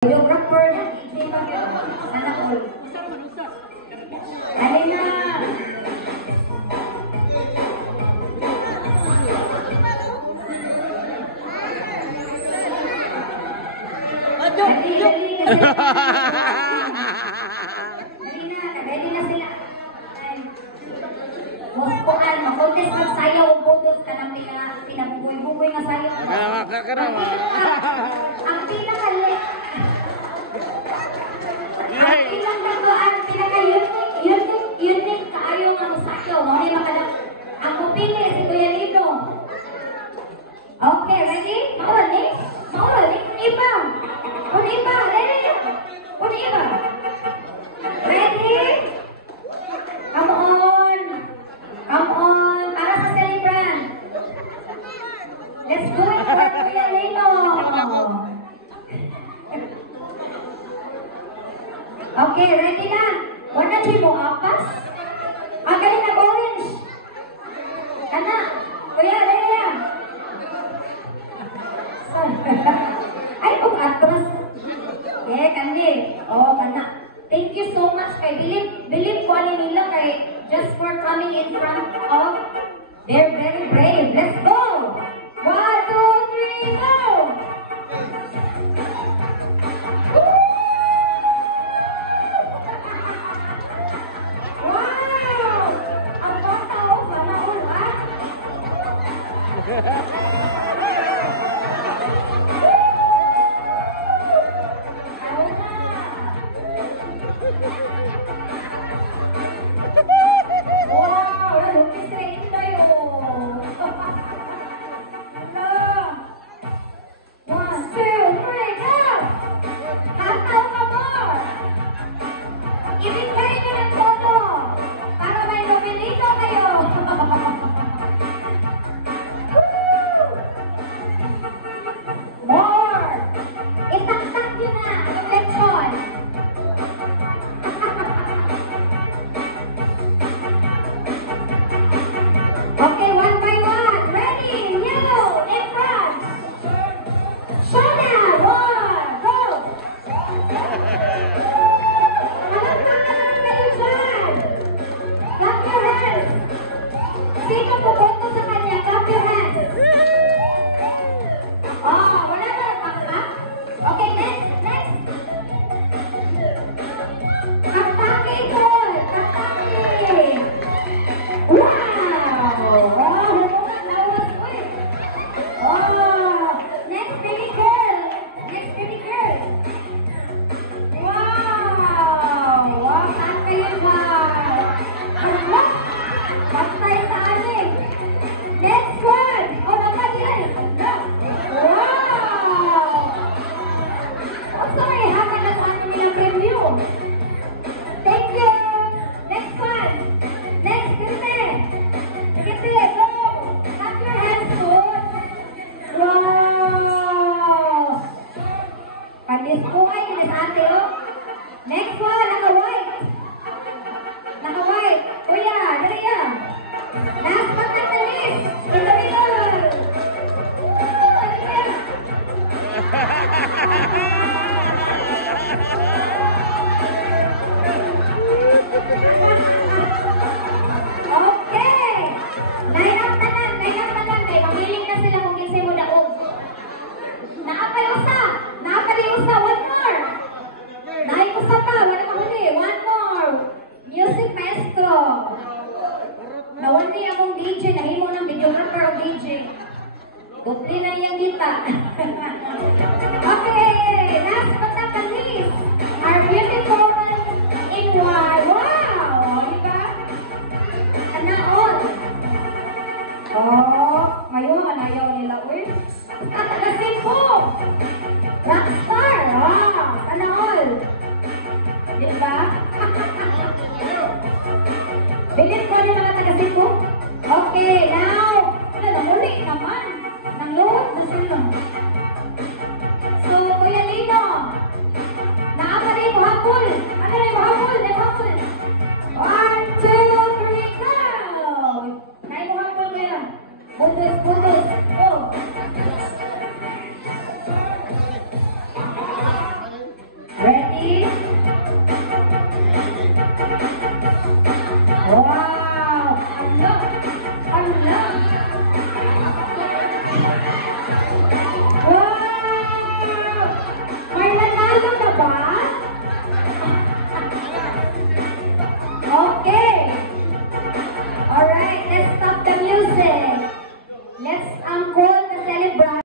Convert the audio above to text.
Videographer na, DJ pa yun. Sana all. Dali na! Dali na sila. Muspuan, makuntis magsayaw o budot ka ng pinabugoy-bugoy na sayaw. Ang pinakalit. Ang pinaka-unique kaayo nga musakyo. Mawin makalang ang pupili si Kuya Lino. Okay, ready? Mauli? Iba! Ready? Come on! Para sa celebrant! Let's go it for Kuya Lino! Okay, ready na? Wala mo apas? Galing na orange! Kana! Kuya, ready na! Ay, atras! Kandi! Kana! Thank you so much kay believe ko alin nila kay just for coming in front of they're very brave. Let's go! 1, 2, 3, go! Wow! Ang bata o, sana all, ha? Okay, one by one. Ready? Yellow in front. Shona, 1, go. Palakpakan kayo dyan. Clap your hands. Sino pupunto sa kanya? Clap your hands. Wala na pakpak. Okay, next. Kapaki ko. Next baby girl. Wow, saan kayo ba? Bastay sa amin. Next one. Naman yan. Wow. Sorry, haka na sa amin yung preview. Thank you. Next one. Next, Kite, go. Clap your hands, good. Wow! Pandis ko ay yun sa ate, oh. Next one, naka-white. Kuya, dali yan. Last but not the least, in the middle. Dali yan. Okay. Line up na lang. Kaya mamiling na sila kung kinsay mo daog. Naapaliusa, one more. Naiusa pa, wala pa huli. One more. Music maestro. Nawandi akong DJ, nahimo ng videographer o DJ. Dupli na niyang kita. Okay, last but not the least, our beautiful in white. Wow! Diba? Kanaon. Ngayon, ayaw nila. Uy, taga-sing ko. Rockstar. Sana all. Diba? Bilip ko din mga taga-sing ko. Okay, now. Namuli naman. Nang load na sila. So, kuya Ready?